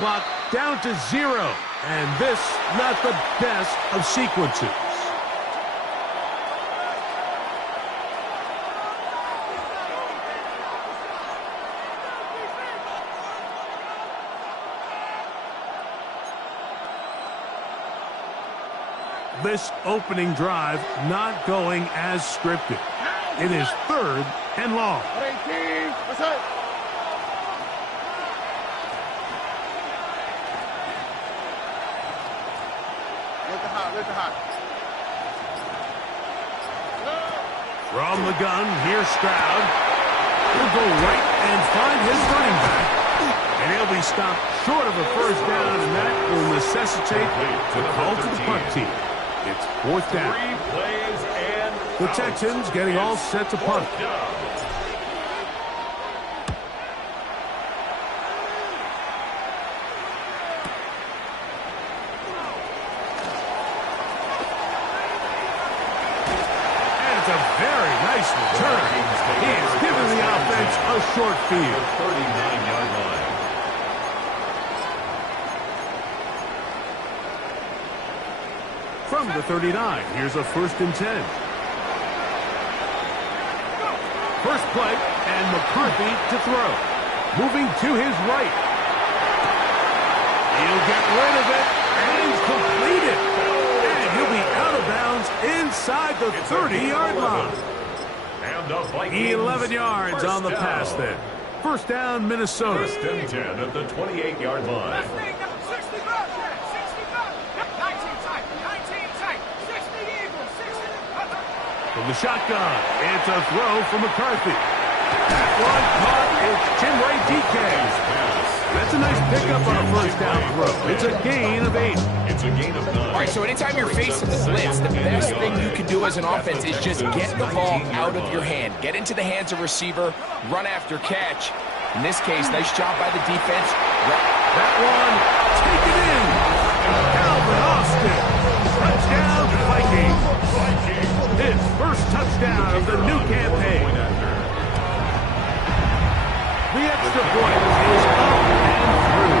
Clock down to 0. And this, not the best of sequences. This opening drive not going as scripted. It is 3rd and long. From the gun, here's Stroud. He'll go right and find his running back. And he'll be stopped short of a first down, and that will necessitate the call to the punt team. It's 4th down. 3 plays and the Texans getting all set to punt. And it's a very nice return. He has given the offense a short field. 39-yard line. From the 39, here's a 1st and 10. First play, and McCarthy to throw. Moving to his right. He'll get rid of it, and complete it. And he'll be out of bounds inside the 30-yard line. And the Vikings 11 yards on the pass there. First down, Minnesota. 1st and 10 at the 28-yard line. From the shotgun, it's a throw for McCarthy. That one caught. It's Chinway DK. That's a nice pickup on a first down throw. It's a gain of 8. It's a gain of 9. All right, so anytime you're facing the blitz, the best thing you can do as an offense is just get the ball out of your hand. Get into the hands of receiver, run after catch. In this case, nice job by the defense. That one, take it in. Calvin Austin. Touchdown, Vikings. His first touchdown of the new campaign. The extra point is up and through.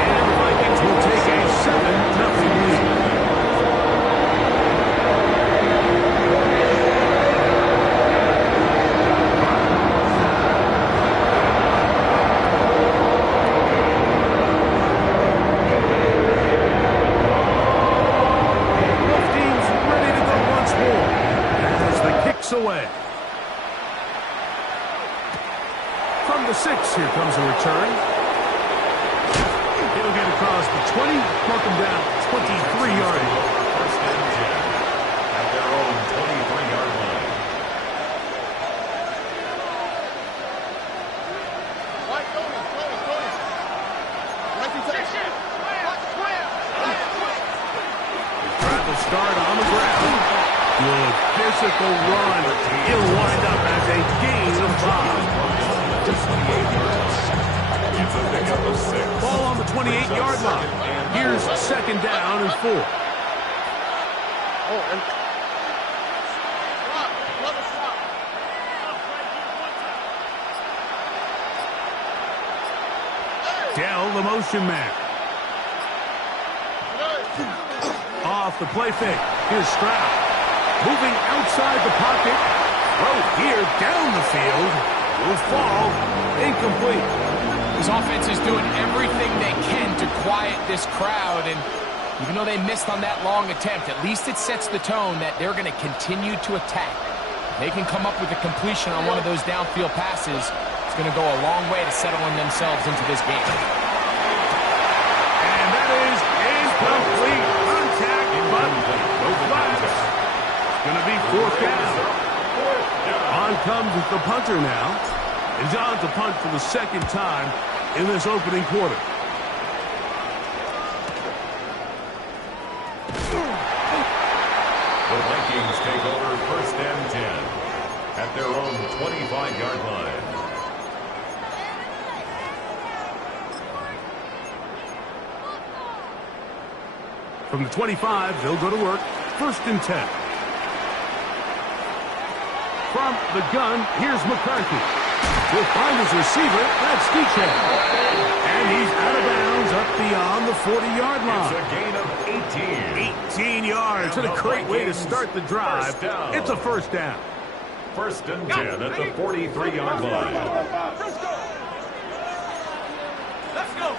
And the Vikings will take a 7-0 lead. Away. From the 6, here comes a return. He'll get across the 20, mark him down 23-yard line. 1st and 10 at their own 23-yard line. He's trying to start on the ground. Good physical run. He'll wind up as a gain of 5. It's a pickup of 6. Ball on the 28-yard line. Here's 2nd down and 4. Dell, the motion man. Off the play fake. Here's Stroud. Moving outside the pocket. Throw here down the field. Will fall. Incomplete. This offense is doing everything they can to quiet this crowd. And even though they missed on that long attempt, at least it sets the tone that they're going to continue to attack. They can come up with a completion on one of those downfield passes. It's going to go a long way to settling themselves into this game. And that is incomplete. Contact, but no flags. Going to be 4th down. On comes the punter now. He's on to punt for the 2nd time in this opening quarter. The Vikings take over 1st and 10 at their own 25-yard line. From the 25, they'll go to work. 1st and 10. From the gun, here's McCarthy. Will find his receiver. That's DK. And he's out of bounds up beyond the 40-yard line. It's a gain of 18. 18 yards, and a great way to start the drive. It's a first down. First and 10 at the 43-yard line. Let's go. Let's go.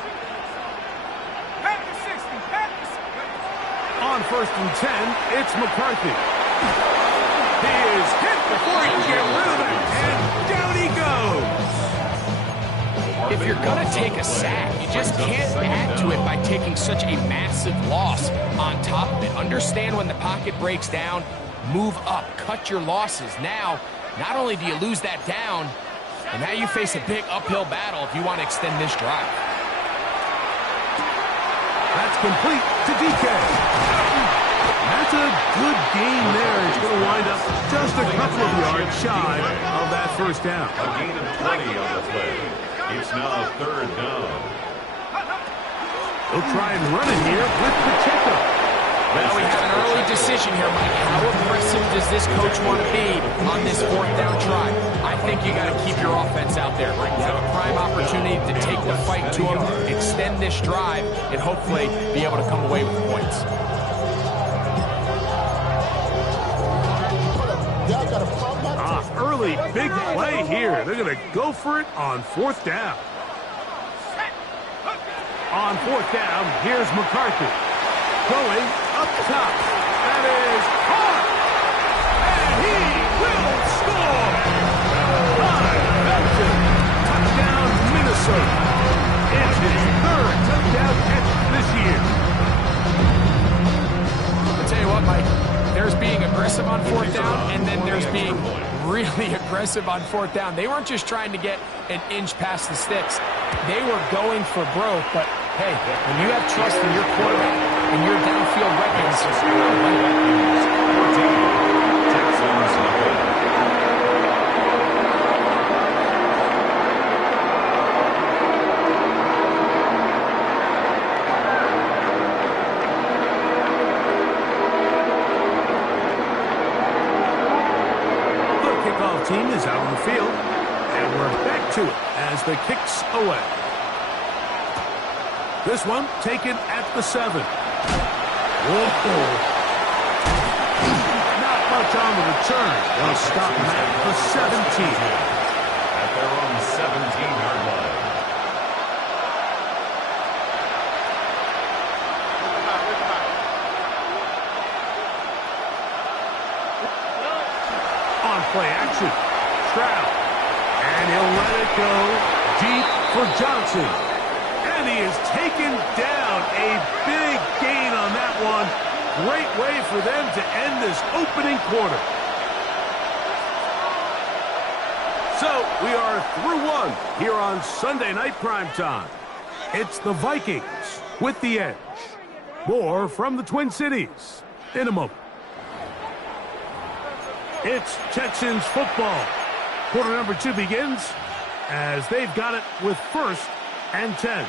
Pack the 60. Pack the 60. On first and 10, it's McCarthy. He is hit before he can get rid of it, and down he goes. If you're going to take a sack, you just can't add to it by taking such a massive loss on top of it. Understand when the pocket breaks down, move up, cut your losses. Now, not only do you lose that down, and now you face a big uphill battle if you want to extend this drive. That's complete to DK. That's a good gain there. It's going to wind up just a couple of yards shy of that first down. A gain of 20 on the play. It's now third down. They'll try and run it here with Pacheco. Well, we have an early decision here, Mike. How aggressive does this coach want to be on this fourth down try? I think you got to keep your offense out there. You have a prime opportunity to take the fight to them, extend this drive, and hopefully be able to come away with points. Early big play here. They're going to go for it on fourth down. On fourth down, here's McCarthy. Going up top. That is hard. And he will score. Belton. Touchdown, Minnesota. It's his third touchdown catch this year. I'll tell you what, Mike. There's being aggressive on fourth down, and then there's being really aggressive on fourth down. They weren't just trying to get an inch past the sticks. They were going for broke, but hey, when you have trust in your quarterback and your downfield weapons, team is out on the field, and we're back to it as the kick's away. This one taken at the 7. Whoa. Not much on the return. They'll stop him at the 17. At their own 17-yard line. Play action. Stroud. And he'll let it go deep for Johnson. And he is taken down. A big gain on that one. Great way for them to end this opening quarter. So we are through one here on Sunday Night Primetime. It's the Vikings with the edge. More from the Twin Cities in a moment. It's Texans football. Quarter number 2 begins as they've got it with first and 10.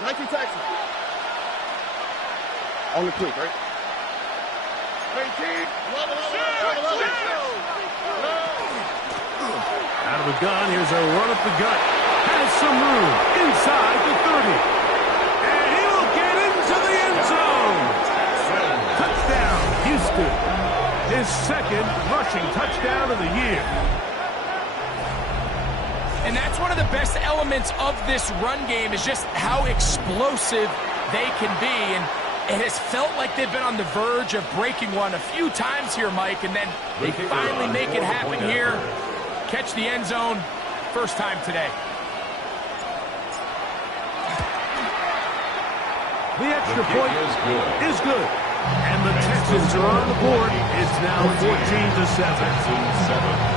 Nike Texans. On the quick, right? 18. Out of the gun, here's a run up the gut. Has some room inside the 30. And he will get into the end zone. Touchdown, Houston. His second rushing touchdown of the year. And that's one of the best elements of this run game is just how explosive they can be. And it has felt like they've been on the verge of breaking one a few times here, Mike, and then they finally make it happen here. Catch the end zone, first time today. The extra point is good. And the Texans are on the board. It's now 14-7.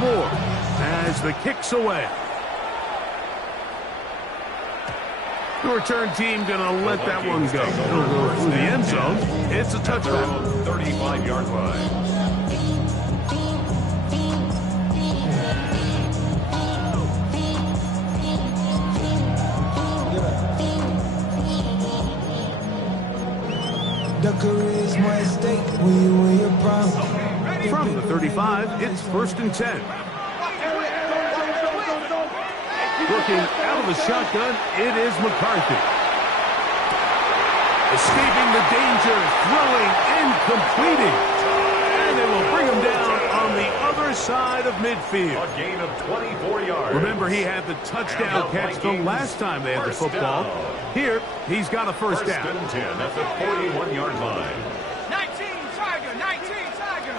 More as the kick's away. The return team going to let that one go. It'll go through the end zone. It's a touchdown. 35-yard line. The charisma at stake when you win your prime. From the 35, it's 1st and 10. Looking out of the shotgun, it is McCarthy. Escaping the danger, throwing and completing. And they will bring him down on the other side of midfield. A gain of 24 yards. Remember, he had the touchdown catch the last time they had the football. Here, he's got a first down. 1st and 10 at the 41-yard line. 19 Tiger, 19 Tiger.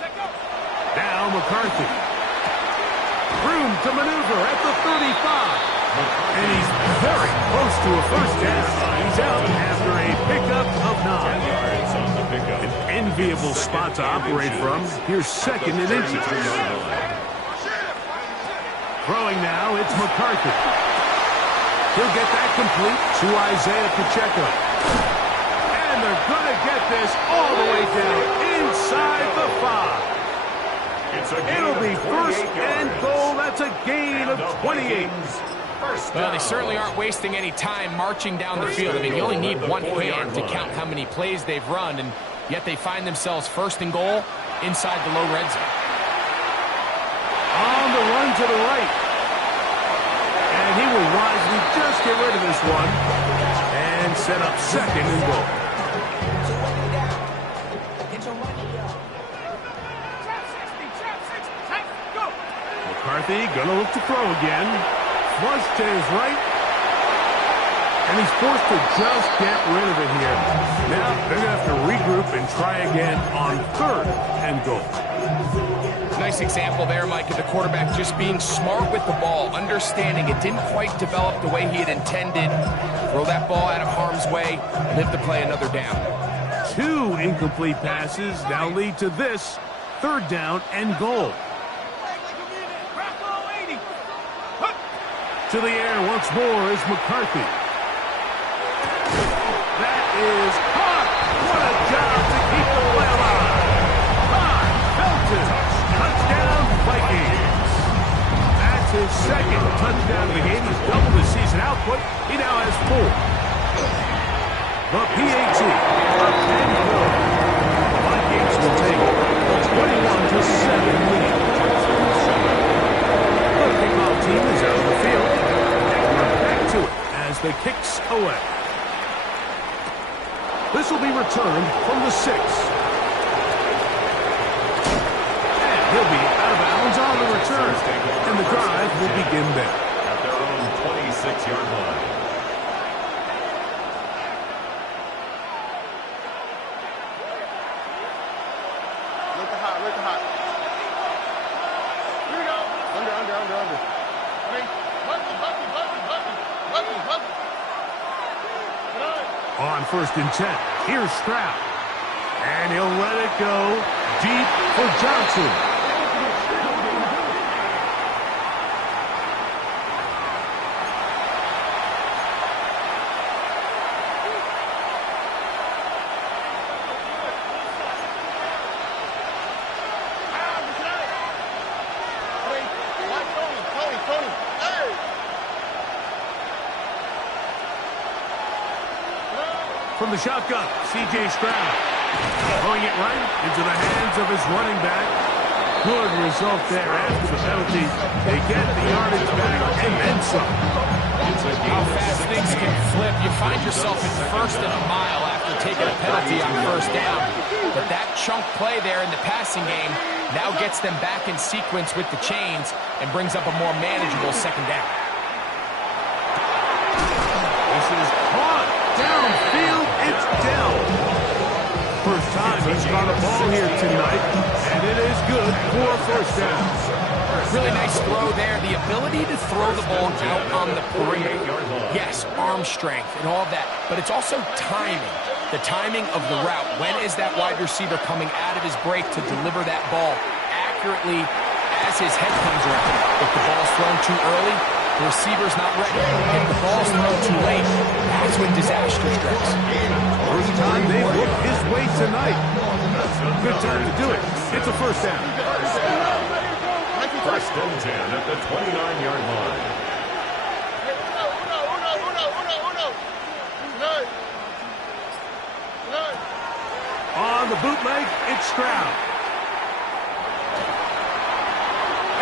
Check out. Now McCarthy. Room to maneuver at the 35. And he's very close to a first down. He's out after a pickup of 9. Yards on the pickup. An enviable spot to operate from. Here's 2nd and inches. Throwing now, it's McCarthy. He'll get that complete to Isaiah Pacheco. And they're going to get this all the way down inside the 5. It'll be 1st and goal. That's a gain of 28. Well, they certainly aren't wasting any time marching down the field. I mean, you only need one hand to count how many plays they've run, and yet they find themselves 1st and goal inside the low red zone. On the run to the right. And he will wisely just get rid of this one and set up 2nd and goal. McCarthy gonna look to throw again. Flush to his right. And he's forced to just get rid of it here. Now they're gonna have to regroup and try again on 3rd and goal. Nice example there, Mike, of the quarterback just being smart with the ball, understanding it didn't quite develop the way he had intended. Throw that ball out of harm's way, live to play another down. 2 incomplete passes now lead to this 3rd down and goal. To the air once more is McCarthy. That is caught. What a job to keep the play alive. Felton. Touchdown, Vikings. That's his 2nd touchdown of the game. He's doubled his season output. He now has 4. The PAT up and goal. The Vikings will take a 21-7 lead. The kickoff team is out of the field. To it as the kicks away. This will be returned from the 6. And he'll be out of bounds on the return. And the drive will begin there. At their own 26-yard line. Look hot, look hot. Here we go. Under. On 1st and 10, here's Stroud. And he'll let it go deep for Johnson. From the shotgun, C.J. Stroud. Throwing it right into the hands of his running back. Good result there after the penalty. They get the yardage back and then some. How fast things can flip. You find yourself at 1st and a mile after taking a penalty on 1st down. But that chunk play there in the passing game now gets them back in sequence with the chains and brings up a more manageable 2nd down. This is caught downfield. It's Dell. First time he's got a ball here tonight, and it is good for a 1st down. Really nice throw there. The ability to throw the ball out on the perimeter. Yes, arm strength and all that, but it's also timing. The timing of the route. When is that wide receiver coming out of his break to deliver that ball accurately as his head comes around? If the ball's thrown too early, the The receiver's not ready. If the ball's thrown too late, that's when disaster strikes. First time they've looked his way tonight. Good time to do it. It's a first down. First and 10 at the 29-yard line. On the bootleg, it's Stroud.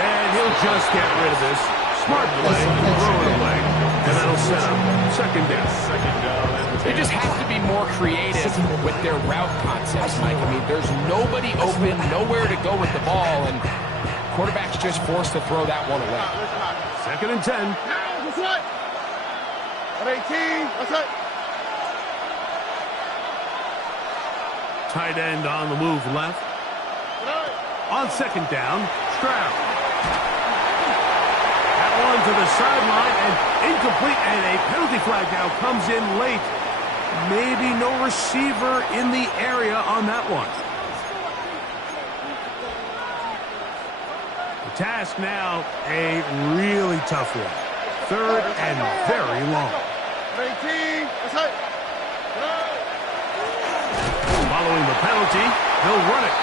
And he'll just get rid of this. Smart play, throw it away, and that'll set up second down. They just have to be more creative with their route concepts, Mike. I mean, there's nobody open, nowhere to go with the ball, and quarterback's just forced to throw that one away. Second and 10. Tight end on the move left. On second down, Stroud. That one to the sideline and incomplete, and a penalty flag now comes in late. Maybe no receiver in the area on that one. The task now, a really tough one. Third and very long. Following the penalty, they'll run it.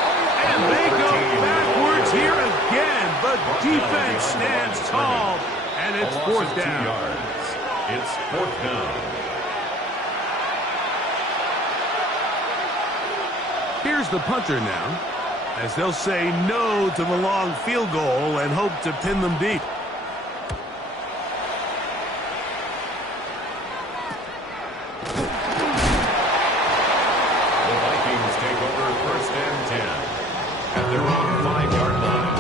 And they go backwards here again. The defense stands tall, and it's fourth down. It's fourth down. Here's the punter now, as they'll say no to the long field goal and hope to pin them deep. The Vikings take over first and 10 at their own 5-yard line.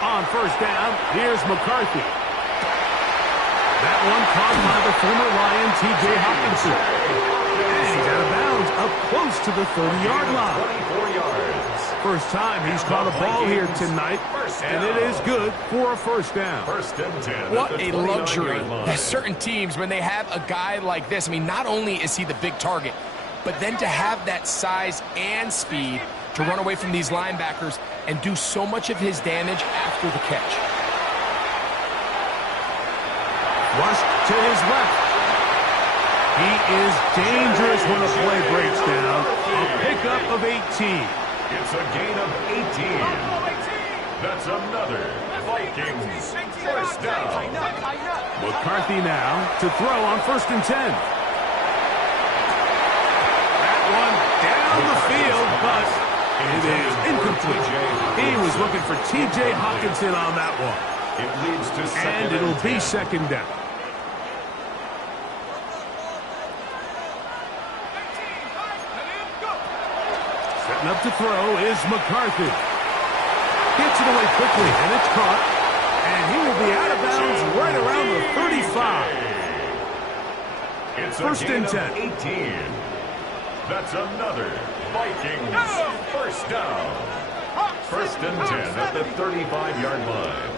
On first down, here's McCarthy. That one caught by the former Lion, T.J. Hawkinson. And he's out of bounds up close to the 30-yard line. 24 yards. First time he's caught a ball here tonight, and it is good for a first down. First and 10. What a luxury. There's certain teams, when they have a guy like this, I mean, not only is he the big target, but then to have that size and speed to run away from these linebackers and do so much of his damage after the catch. Rushed to his left. He is dangerous when a play breaks down. A pickup of 18. It's a gain of 18. That's another Vikings first down. McCarthy now to throw on first and 10. That one down the field, but it is incomplete. He was looking for T.J. Hawkinson on that one. It leads to second And it'll be 10. second down. Setting up to throw is McCarthy. Gets it away quickly, and it's caught. And he will be out of bounds right around the 35. It's First a gain and 10. of 18. That's another Vikings first down. First and 10 at the 35-yard line.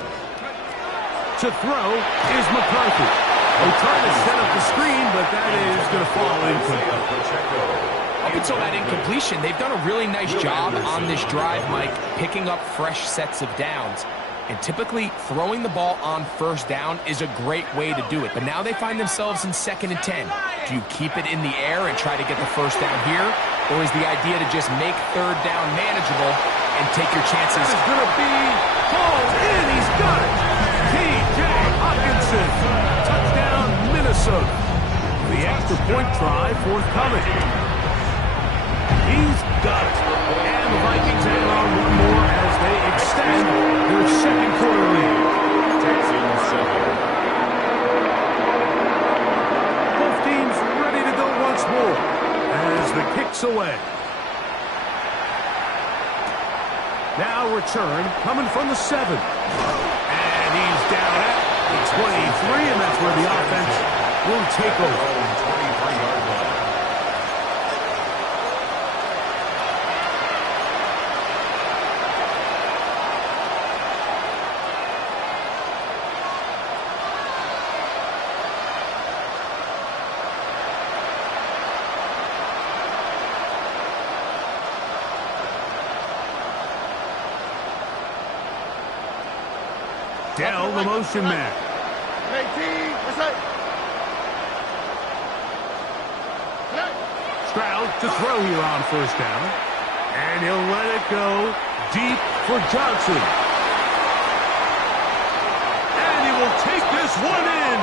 To throw is McCarthy. They try to set up the screen, but that is going to fall incomplete. Up until that incompletion, they've done a really nice job on this drive, Mike, picking up fresh sets of downs. And typically, throwing the ball on first down is a great way to do it. But now they find themselves in second and 10. Do you keep it in the air and try to get the first down here? Or is the idea to just make third down manageable and take your chances? This is going to be hauled in. He's got it. T.J. Hawkinson. Touchdown, Minnesota. The extra point try forthcoming. He's got it. And the Vikings hang on one more as they extend their second quarter lead. Both teams ready to go once more as the kick's away. Now return coming from the 7. And he's down at the 23, and that's where the offense will take over. Dell, the motion man. Hey, team. What's up? Stroud to throw here on first down. And he'll let it go deep for Johnson. And he will take this one in.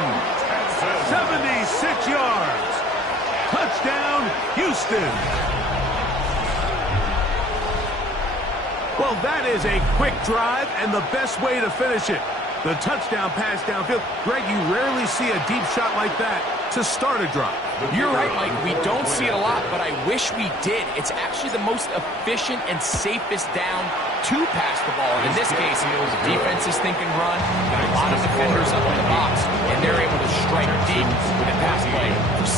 76 yards. Touchdown, Houston. Well, that is a quick drive and the best way to finish it. The touchdown pass downfield. Greg, you rarely see a deep shot like that to start a drive. You're right, Mike. We don't see it a lot, but I wish we did. It's actually the most efficient and safest down to pass the ball. In this case, the defense is thinking run, got a lot of defenders up in the box, and they're able to strike deep with a pass play for 6.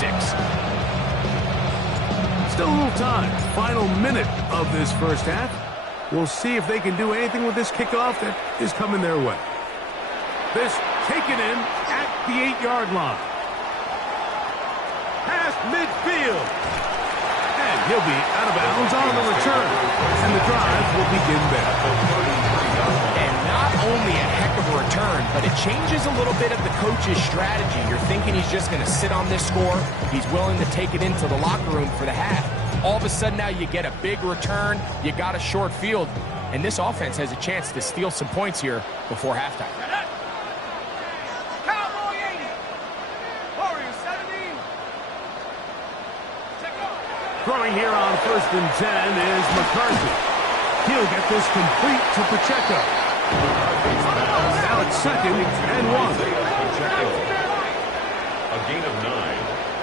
Still a little time. Final minute of this first half. We'll see if they can do anything with this kickoff that is coming their way. This taken in at the 8-yard line. Past midfield. And he'll be out of bounds on the return. And the drive will begin there. And not only a heck of a return, but it changes a little bit of the coach's strategy. You're thinking he's just going to sit on this score. He's willing to take it into the locker room for the half. All of a sudden now you get a big return. You got a short field. And this offense has a chance to steal some points here before halftime. Throwing here on 1st and 10 is McCarthy. He'll get this complete to Pacheco. Now it's 2nd and 1. A gain of 9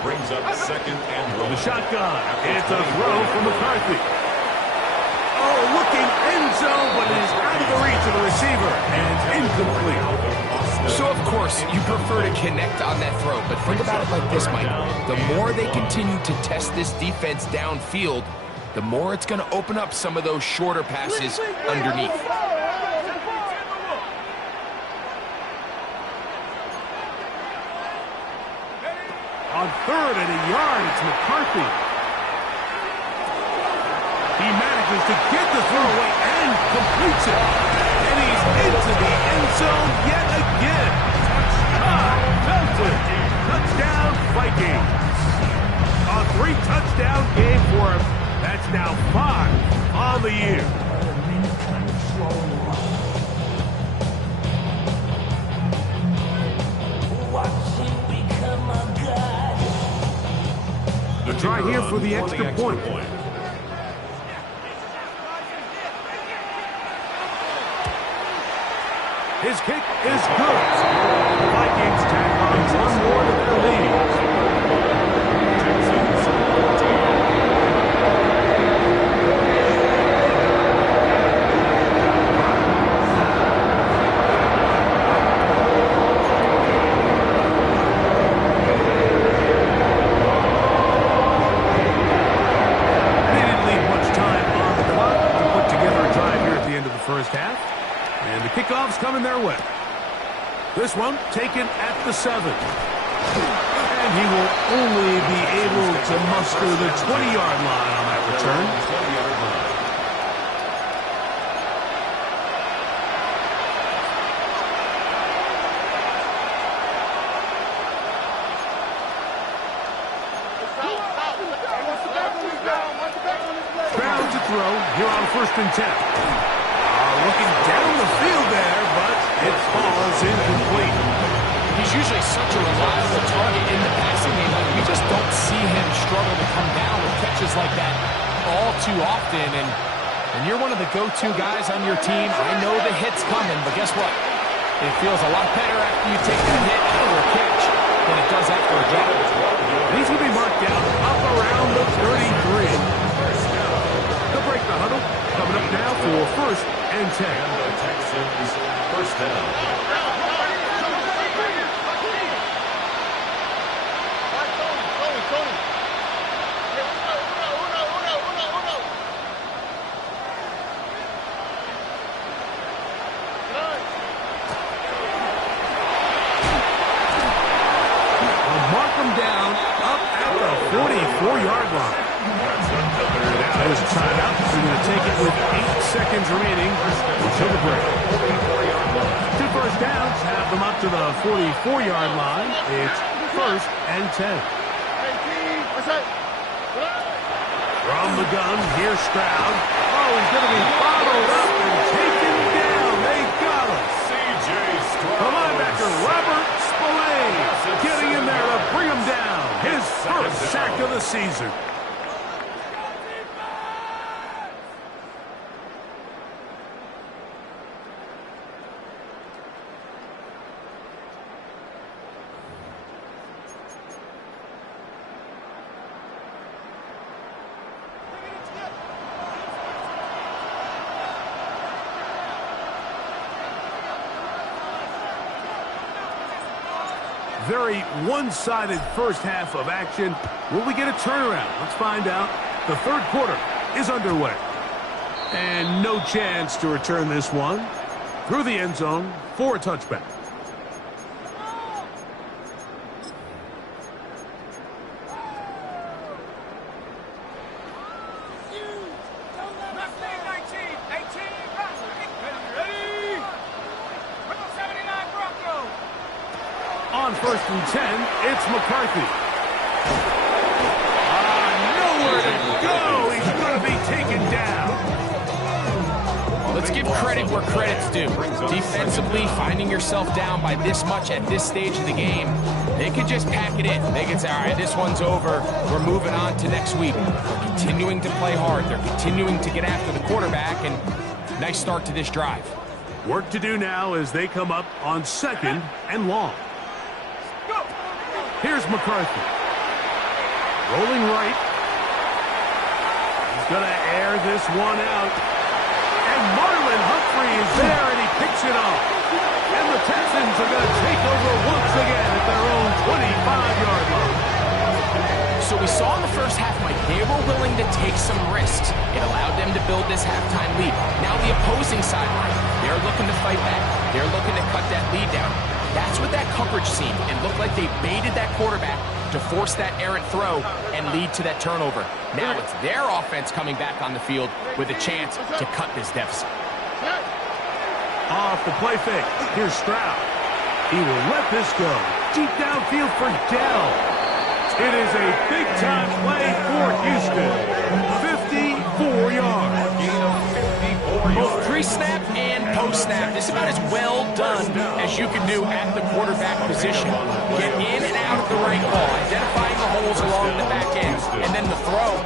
brings up 2nd and 1. The shotgun. It's a throw from McCarthy. Oh, looking end zone, but it is out of the reach of the receiver and incomplete. So, of course, you prefer to connect on that throw, but think about it like this, Mike. The more they continue to test this defense downfield, the more it's going to open up some of those shorter passes underneath. On 3rd and a yard, it's McCarthy. He manages to get the throw away and completes it. And he's into the end zone yet again. Belted. Touchdown, Vikings. A 3-touchdown game for him. That's now 5 on the year. The try here for the extra point. His kick is good. The Vikings tack on one more to their lead. They didn't leave much time on the clock to put together a drive here at the end of the first half. And the kickoff's coming their way. This one taken at the 7. And he will only be able to muster the 20-yard line on that return. Stroud to throw here on 1st and 10. Looking down the field there, but it falls incomplete. He's usually such a reliable target in the passing game, but we just don't see him struggle to come down with catches like that all too often. And you're one of the go-to guys on your team. I know the hit's coming, but guess what? It feels a lot better after you take that hit after a catch than it does after a drop. He's going to be marked down up around the 33. They'll break the huddle. Coming up now for 1st and 10. The Texans, 1st down. Mark them down up at the 44-yard line. Now there's a timeout. We're going to take it with 8 seconds remaining until the break. 2 first down. have them up to the 44-yard line. It's 1st and 10. From the gun, here's Stroud. Oh, he's going to be followed up and taken down. They got him. C.J. Stroud. The linebacker, Robert Spillane, getting in there to bring him down. His first sack of the season. Very one-sided first half of action. Will we get a turnaround? Let's find out. The third quarter is underway. And no chance to return this one. Through the end zone for a touchback. On 1st and 10, it's McCarthy. Nowhere to go. He's going to be taken down. Let's give credit where credit's due. Defensively, finding yourself down by this much at this stage of the game, they could just pack it in. They could say, all right, this one's over. We're moving on to next week. They're continuing to play hard. They're continuing to get after the quarterback, and nice start to this drive. Work to do now as they come up on 2nd and long. Here's McCarthy. Rolling right. He's going to air this one out. And Marlon Humphrey is there, and he picks it off. And the Texans are going to take over once again at their own 25-yard line. So we saw in the first half, Mike, they were willing to take some risks. It allowed them to build this halftime lead. Now the opposing sideline, they're looking to fight back. They're looking to cut that lead down. That's what that coverage seemed. It looked like they baited that quarterback to force that errant throw and lead to that turnover. Now it's their offense coming back on the field with a chance to cut this deficit. Off the play fake. Here's Stroud. He will let this go. Deep downfield for Dell. It is a big-time play for Houston. 54 yards. Both pre-snap and post-snap. This is about as well done as you can do at the quarterback position. Get in and out of the right call, identifying the holes along the back end, and then the throw.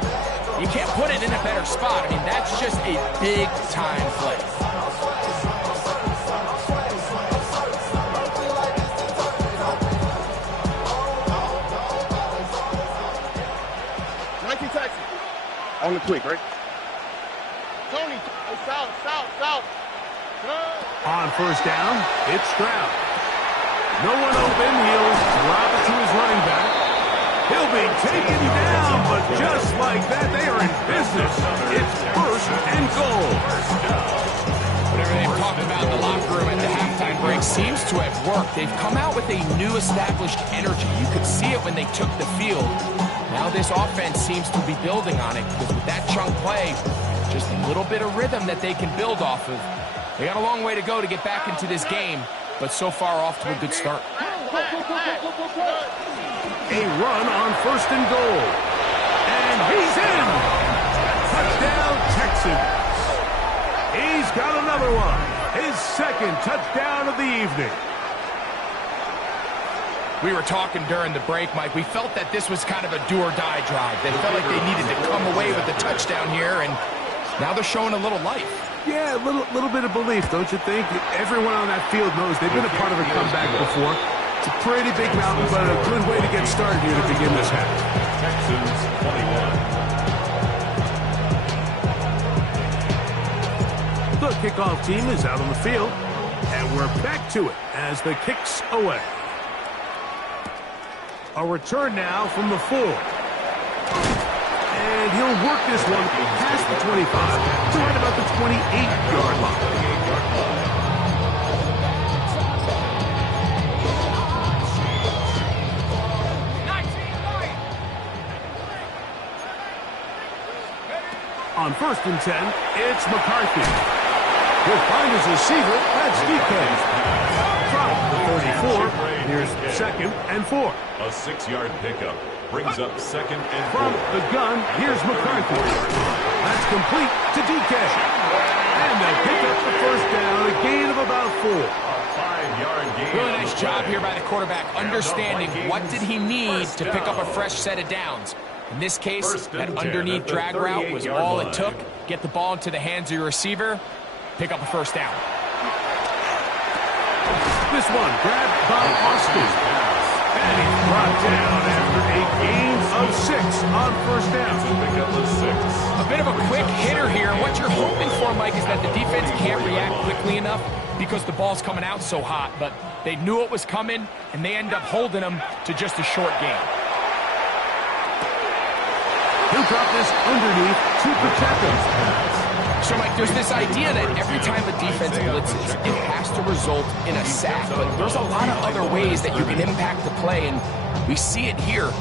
You can't put it in a better spot. I mean, that's just a big-time play. On the quick, right? Tony, south. On 1st down, it's Stroud. No one open. He'll drop it to his running back. He'll be taken down, but just like that, they are in business. It's 1st and goal. Whatever they've talked about in the locker room at the halftime break seems to have worked. They've come out with a new established energy. You could see it when they took the field. Now this offense seems to be building on it because with that chunk play, just a little bit of rhythm that they can build off of. They got a long way to go to get back into this game, but so far off to a good start. A run on 1st and goal. And he's in. Touchdown, Texans. He's got another one. His 2nd touchdown of the evening. We were talking during the break, Mike. We felt that this was kind of a do-or-die drive. They felt like they needed to come away with the touchdown here, and now they're showing a little life. Yeah, a little bit of belief, don't you think? Everyone on that field knows they've been a part of a comeback before. It's a pretty big mountain, but a good way to get started here to begin this half. Texans 21. The kickoff team is out on the field, and we're back to it as the kick's away. A return now from the 4. And he'll work this one past the 25 to right about the 28-yard line. On 1st and 10, it's McCarthy. He'll find his receiver. That's DK. From the second and 4. A 6-yard pickup brings up second and 4. From the gun, here's McCarthy. That's complete to DK. And they'll pick up the first down, a gain of about 4. 5-yard gain. Really nice job here by the quarterback, understanding what did he need to pick up a fresh set of downs. In this case, that underneath drag route was all it took. Get the ball into the hands of your receiver, pick up a first down. This one grabbed by Austin. And he's brought down after a gain of 6 on first down. Pick up the 6. A bit of a quick hitter here. What you're hoping for, Mike, is that the defense can't react quickly enough because the ball's coming out so hot. But they knew it was coming, and they end up holding them to just a short gain. He'll drop this underneath to protect him. So, Mike, there's this idea that every time a defense blitzes, it has to result in a sack. But there's a lot of other ways that you can impact the play, and we see it here.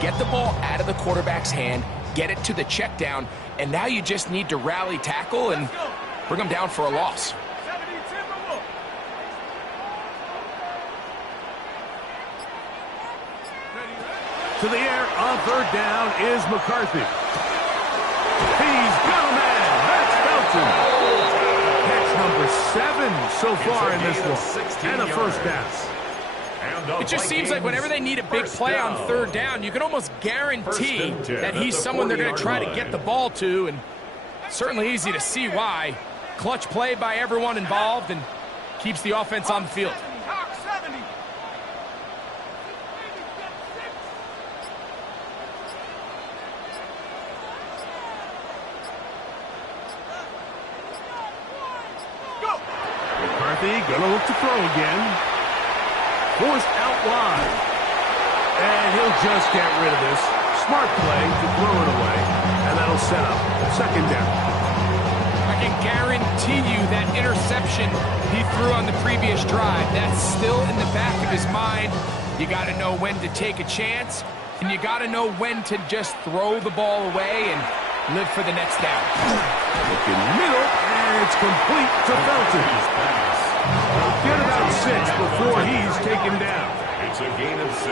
Get the ball out of the quarterback's hand, get it to the check down, and now you just need to rally tackle and bring them down for a loss. To the air on third down is McCarthy. He's got a man. That's Felton. Catch number 7 so far in this one. And a first down. It just seems like whenever they need a big play on third down, you can almost guarantee that he's someone they're going to try to get the ball to, and certainly easy to see why. Clutch play by everyone involved and keeps the offense on the field. Gonna look to throw again. Forced out wide. And he'll just get rid of this. Smart play to throw it away. And that'll set up second down. I can guarantee you that interception he threw on the previous drive, that's still in the back of his mind. You got to know when to take a chance, and you got to know when to just throw the ball away and live for the next down. Looking middle, and it's complete to Felton. Get about 6 before he's taken down. It's a gain of 6.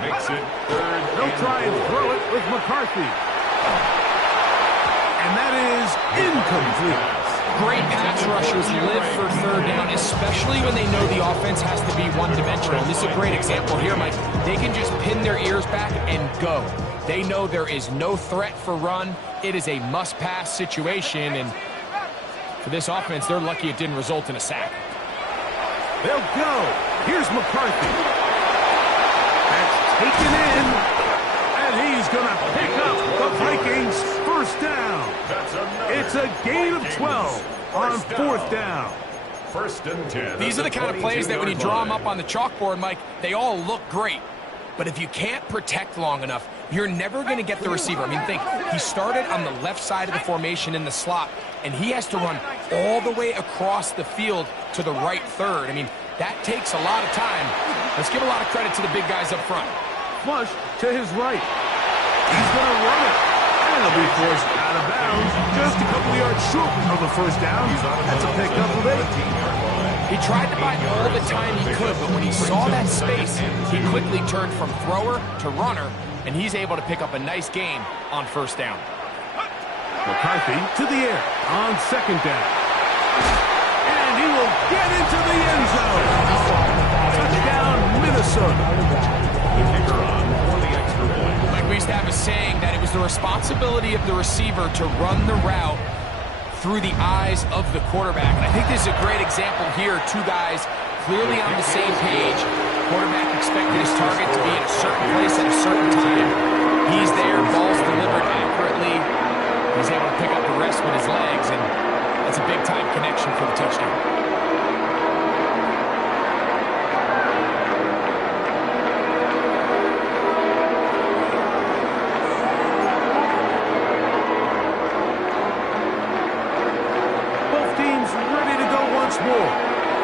Makes it third. They'll try and throw it with McCarthy. And that is incomplete. Great pass rushers live for third down, especially when they know the offense has to be one-dimensional. This is a great example here, Mike. They can just pin their ears back and go. They know there is no threat for run. It is a must-pass situation, and for this offense, they're lucky it didn't result in a sack. They'll go. Here's McCarthy. That's taken in. And he's going to pick up the Vikings first down. It's a gain of 12 on fourth down. First and 10. These are the kind of plays that when you draw them up on the chalkboard, Mike, they all look great. But if you can't protect long enough, you're never going to get the receiver. I mean, think, he started on the left side of the formation in the slot, and he has to run all the way across the field to the right third. I mean, that takes a lot of time. Let's give a lot of credit to the big guys up front. Flush to his right. He's going to run it. And he'll be forced out of bounds just a couple of yards short of the first down. That's a pickup of 8. He tried to buy all the time he could, but when he saw that space, he quickly turned from thrower to runner, and he's able to pick up a nice gain on first down. McCarthy to the air on second down. And he will get into the end zone. Touchdown, Minnesota. The kicker on for the extra point. Like we used to have a saying that it was the responsibility of the receiver to run the route through the eyes of the quarterback. And I think this is a great example here. Two guys clearly on the same page. Quarterback expected his target to be in a certain place at a certain time. He's there, ball's delivered accurately. He's able to pick up the rest with his legs, and that's a big-time connection for the touchdown.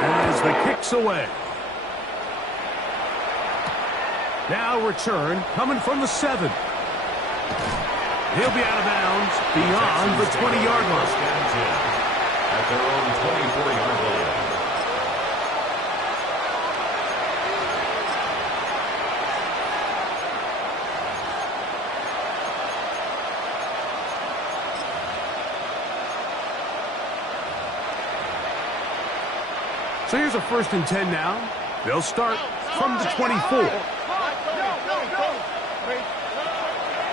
As the kick's away. Now return coming from the 7. He'll be out of bounds beyond the 20-yard line. At their own 24-yard line. So here's a 1st and 10 now. They'll start from the 24.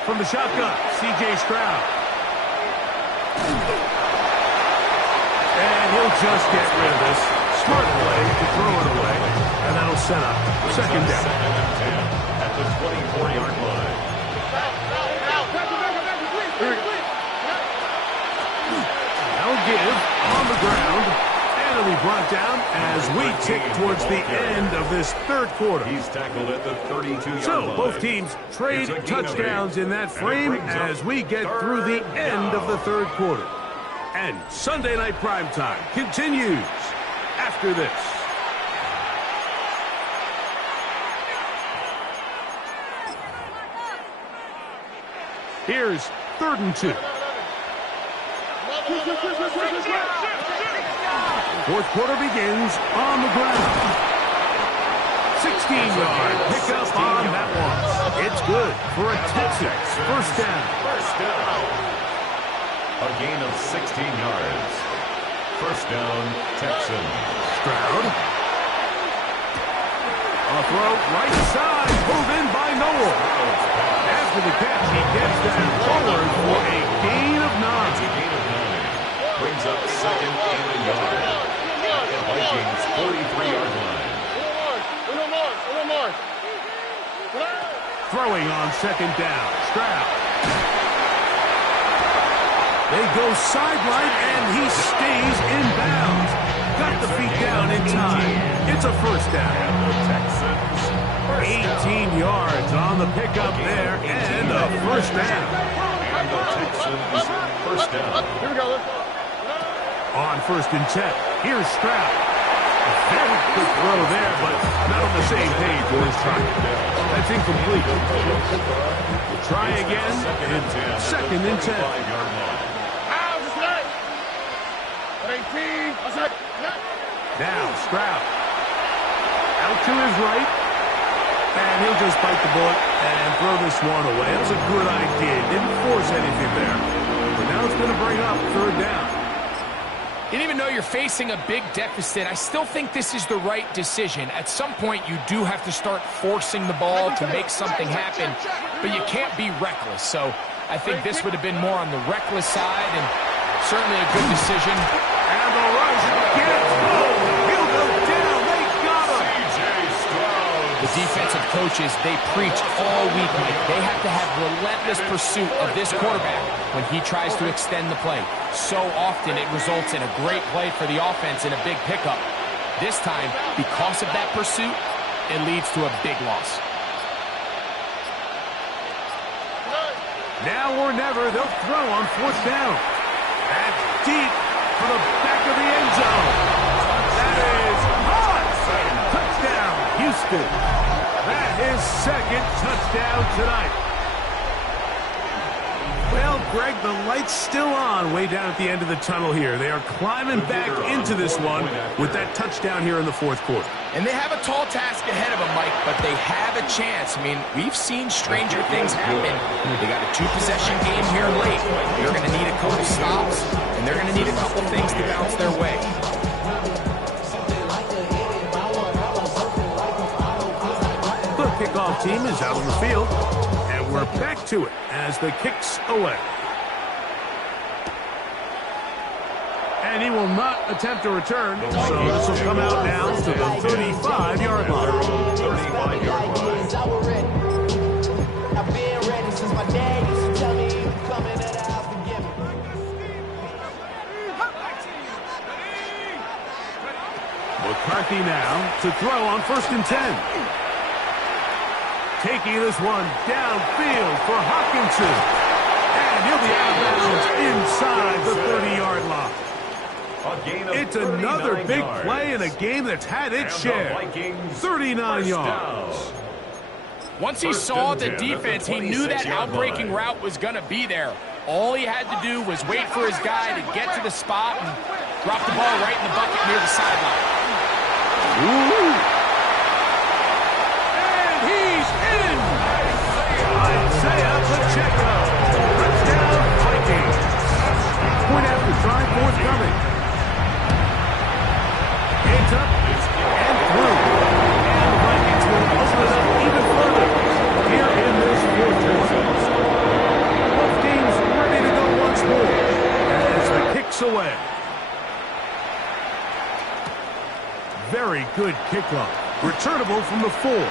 From the shotgun, C.J. Stroud. And he'll just get rid of this. Smart play to throw it away. And that'll set up 2nd down. 2nd and 10 at the 24-yard line. They'll give on the ground. And it'll be brought down as we tick towards the end of this 3rd quarter. He's tackled at the 32-yard line. So both teams trade touchdowns in that frame as we get through the end of the 3rd quarter. And Sunday Night Primetime continues after this. Here's 3rd and 2. 4th quarter begins on the ground. 16-yard pickup on that one. It's good for a Texans 1st down. A gain of 16 yards. 1st down, Texans. Stroud. A throw right side. Pulled in by Noel. After the catch, he gets that forward for a gain of 9. Brings up 2nd and a yard. Vikings 43-yard line. Throwing on 2nd down. Stroud. They go sideline, and he stays in bounds. Got the feet down in time. It's a 1st down. 18 yards on the pickup there, and a 1st down. And the Texans 1st down. Here we go. On 1st and 10, here's Stroud. A very quick throw there, but not on the same page with his try. That's incomplete. We'll try again. It's 2nd and 10. Now Stroud. Out to his right. And he'll just bite the bullet and throw this one away. That was a good idea. Didn't force anything there. But now it's going to bring up 3rd down. And even though you're facing a big deficit, I still think this is the right decision. At some point, you do have to start forcing the ball to make something happen, but you can't be reckless. So I think this would have been more on the reckless side, and certainly a good decision. And the rush again. Oh, he'll go down. They got him. The defensive coaches, they preach all week, Mike. They have to have relentless pursuit of this quarterback when he tries to extend the play. So often it results in a great play for the offense and a big pickup. This time, because of that pursuit, it leads to a big loss. Now or never, they'll throw on 4th down. That's deep for the back of the end zone. That is hot. Touchdown, Houston. That is 2nd touchdown tonight. Well, Greg, the light's still on way down at the end of the tunnel here. They are climbing back into this one with that touchdown here in the 4th quarter. And they have a tall task ahead of them, Mike, but they have a chance. I mean, we've seen stranger things happen. They got a 2-possession game here late. They're going to need a couple stops, and they're going to need a couple things to bounce their way. The kickoff team is out on the field. We're back to it as the kick's away. And he will not attempt to return, so this will come out now to the 35-yard line. 35-yard line. I've been ready since my dad used to tell me he was coming to the house to get me. McCarthy now to throw on 1st and 10. Taking this one downfield for Hawkinson. And he'll be out of bounds inside the 30-yard line. It's another big play in a game that's had its share. 39 yards. Once he saw the defense, he knew that outbreaking route was going to be there. All he had to do was wait for his guy to get to the spot and drop the ball right in the bucket near the sideline. Ooh. Pacheco. Touchdown, Vikings. Point after try, 4th coming. It's up kickoff. Returnable from the 4. Now a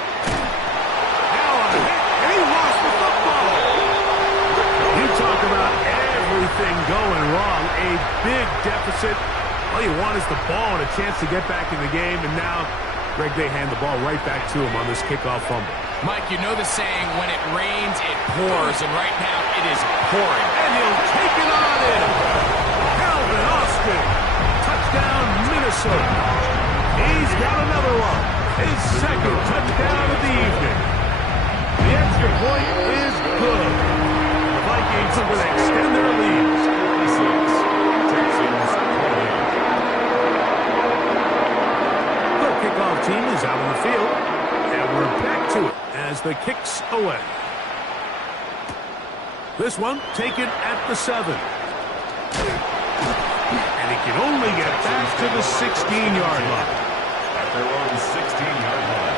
hit, and he lost the football. You talk about everything going wrong. A big deficit. All you want is the ball and a chance to get back in the game, and now Greg, they hand the ball right back to him on this kickoff fumble. Mike, you know the saying, when it rains, it pours, and right now it is pouring. And he'll take it on in. Calvin Austin. Touchdown, Minnesota. He's got another one. His second touchdown of the evening. The extra point is good. The Vikings are going to extend their lead. 26. Texans 28. The kickoff team is out on the field, and we're back to it as the kick's away. This one taken at the 7. And he can only get back to the 16-yard line. At their own 16-yard line.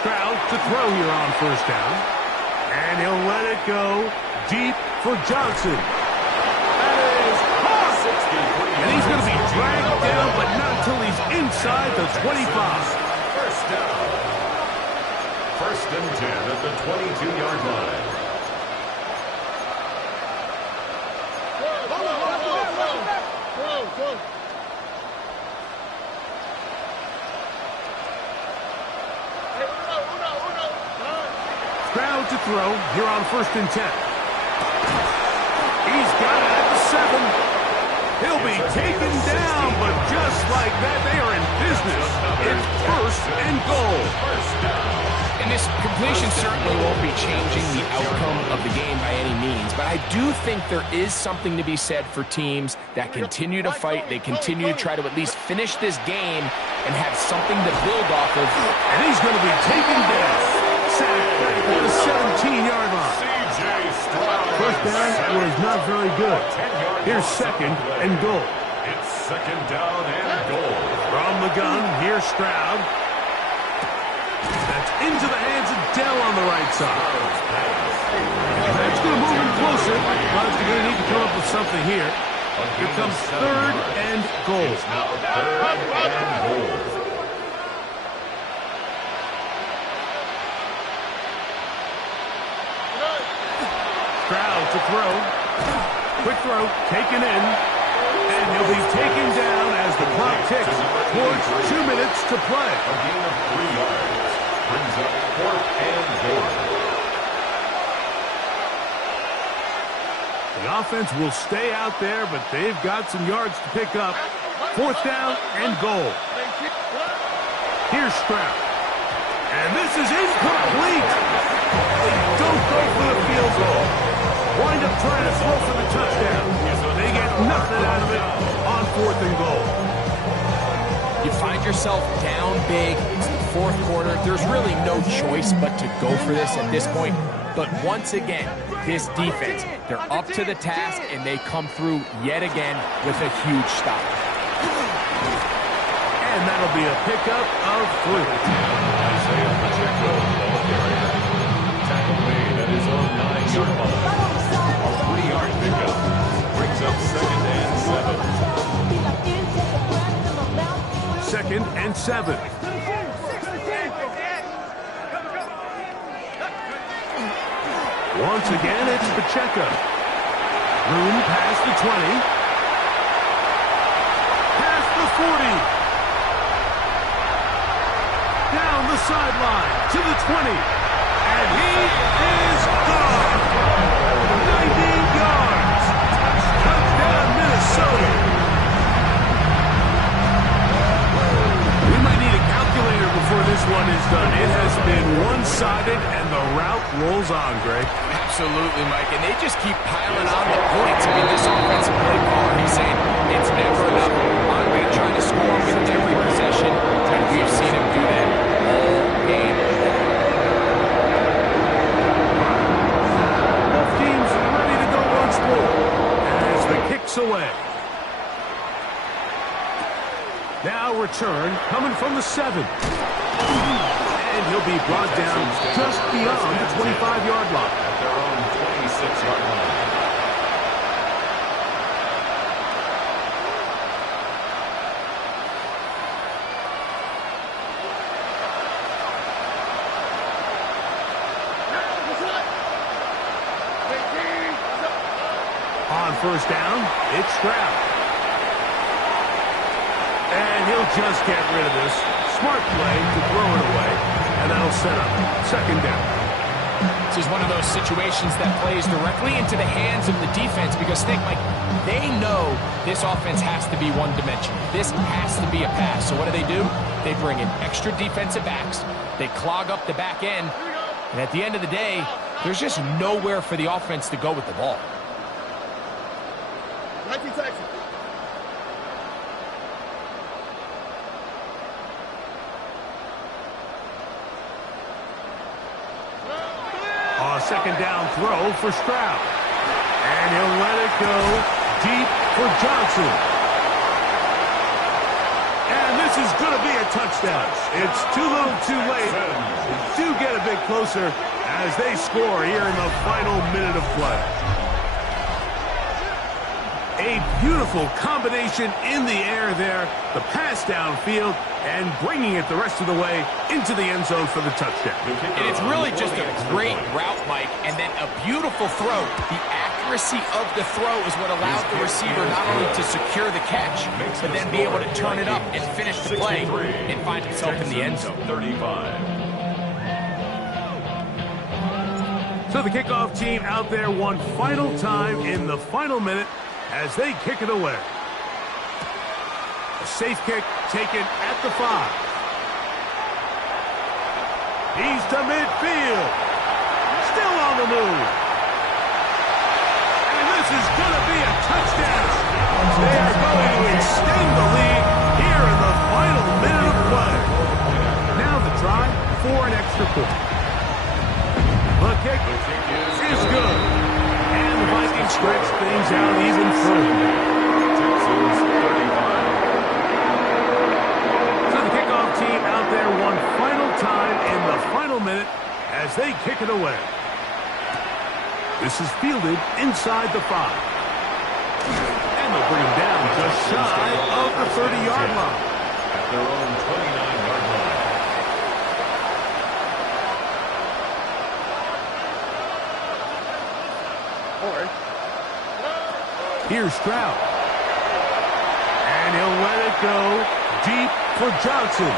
Stroud to throw here on first down. And he'll let it go deep for Johnson. That is caught. And he's going to be dragged down, but not until he's inside the 25. First down. First and 10 at the 22-yard line. Stroud to throw here on first and 10. He's got it at the 7. He'll be taken down, but just like that, they are in business. It's first and goal. And this completion certainly won't be changing the outcome of the game by any means, but I do think there is something to be said for teams that continue to fight. They continue to try to at least finish this game and have something to build off of. And he's going to be taken down. Sacked at the 17-yard line. First down was not very good. Here's second and goal. It's second down and goal. From the gun, here's Stroud. That's into the hands of Dell on the right side. That's going to move him closer. But they're going to need to come up with something here. Here comes third and goal. Third and goal. Stroud to throw. Quick throw, taken in. And he'll be taken down as the clock ticks towards 2 minutes to play. A gain of 3 yards. Brings up fourth and goal. The offense will stay out there, but they've got some yards to pick up. Fourth down and goal. Here's Stroud. And this is incomplete. They don't go for the field goal. Wind up trying to throw for the touchdown. They get nothing out of it on fourth and goal. You find yourself down big. It's the fourth quarter. There's really no choice but to go for this at this point. But once again, this defense, they're up to the task, and they come through yet again with a huge stop. And that'll be a pickup of 3. Isaiah Pacheco, ball carrier. Tackle made at his own 9-yard line. A 3-yard pickup. Brings up second and 7. Second and 7. Once again, it's Pacheco. Room past the 20. Past the 40. Down the sideline to the 20. And he is gone. 90 yards. Touchdown, Minnesota. We might need a calculator before this one is done. It has been one-sided, and the route rolls on, Greg. Absolutely, Mike. And they just keep piling on the points. I mean, this offensive play caller, he's saying it's never enough. I'm going to try to score with every possession, and we've seen him do that all game. Both teams ready to go once more as the kick's away. Now return coming from the 7. And he'll be brought down just beyond the 25-yard line. At their own 26-yard line. On first down, it's Stroud. And he'll just get rid of this. Smart play to throw it away, and that'll set up second down. This is one of those situations that plays directly into the hands of the defense because, think, Mike, they know this offense has to be one-dimensional. This has to be a pass. So what do? They bring in extra defensive backs. They clog up the back end. And at the end of the day, there's just nowhere for the offense to go with the ball. Second down throw for Stroud. And he'll let it go deep for Johnson. And this is going to be a touchdown. It's too little too late. They do get a bit closer as they score here in the final minute of play. A beautiful combination in the air there. The pass downfield and bringing it the rest of the way into the end zone for the touchdown. And it's really just a great route, Mike, and then a beautiful throw. The accuracy of the throw is what allowed the receiver not only to secure the catch, but then be able to turn it up and finish the play and find himself in the end zone. 35. So the kickoff team out there one final time in the final minute as they kick it away. A safe kick taken at the 5. He's to midfield. Still on the move. And this is going to be a touchdown. They are going to extend the lead here in the final minute of play. Now the try for an extra point. The kick is good. And the Vikings stretch things out even further. Texans 35. So the kickoff team out there one final time in the final minute as they kick it away. This is fielded inside the 5. And they'll bring him down just shy of the 30-yard line. At their own 29-yard line. Here's Stroud. And he'll let it go deep for Johnson.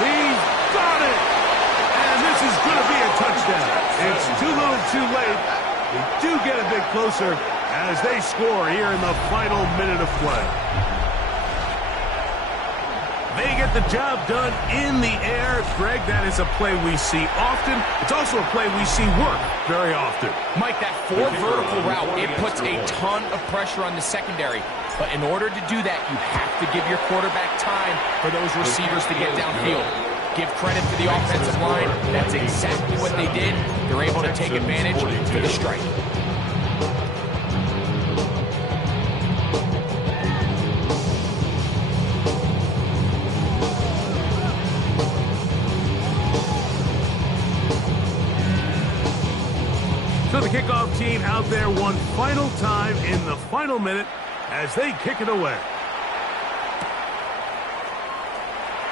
He's got it! And this is going to be a touchdown. It's too little too late. They do get a bit closer as they score here in the final minute of play. They get the job done in the air. Greg, that is a play we see often. It's also a play we see work very often. Mike, that 4 vertical route, it puts a ton of pressure on the secondary. But in order to do that, you have to give your quarterback time for those receivers to get downfield. Give credit to the offensive line. That's exactly what they did. They're able to take advantage for the strike. So the kickoff team out there one final time in the final minute as they kick it away.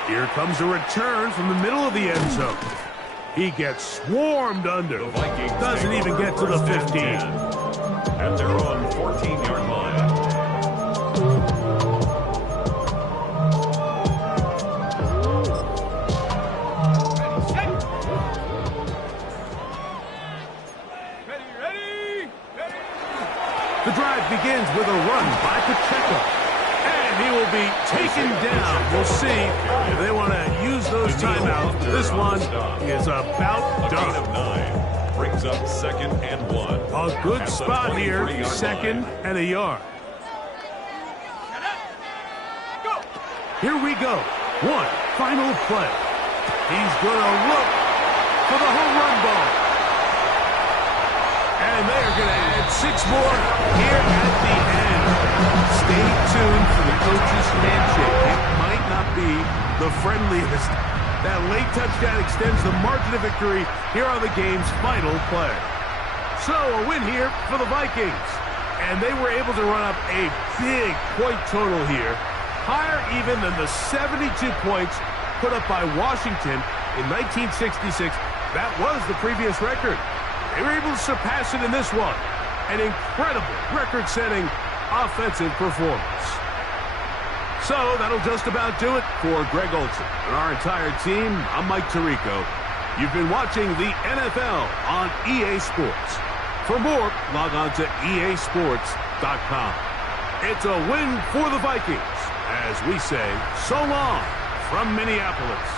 Here comes a return from the middle of the end zone. He gets swarmed under. Doesn't even get to the 15. At their own 14-yard line. The drive begins with a run by Pacheco. And he will be taken down. We'll see if they want to use those timeouts. This one is about A gain of done. 9 brings up 2nd and 1. A good spot here, 2nd and a yard. Here we go. One final play. He's going to look for the home run ball. And they're going to add 6 more here at the end. Stay tuned for the coach's handshake. It might not be the friendliest That late touchdown extends the margin of victory here on the game's final play. So a win here for the Vikings. And they were able to run up a big point total here, higher even than the 72 points put up by Washington in 1966. That was the previous record. They were able to surpass it in this one. An incredible record-setting offensive performance. So that'll just about do it for Greg Olson and our entire team. I'm Mike Tirico. You've been watching the NFL on EA Sports. For more, log on to easports.com. It's a win for the Vikings, as we say so long from Minneapolis.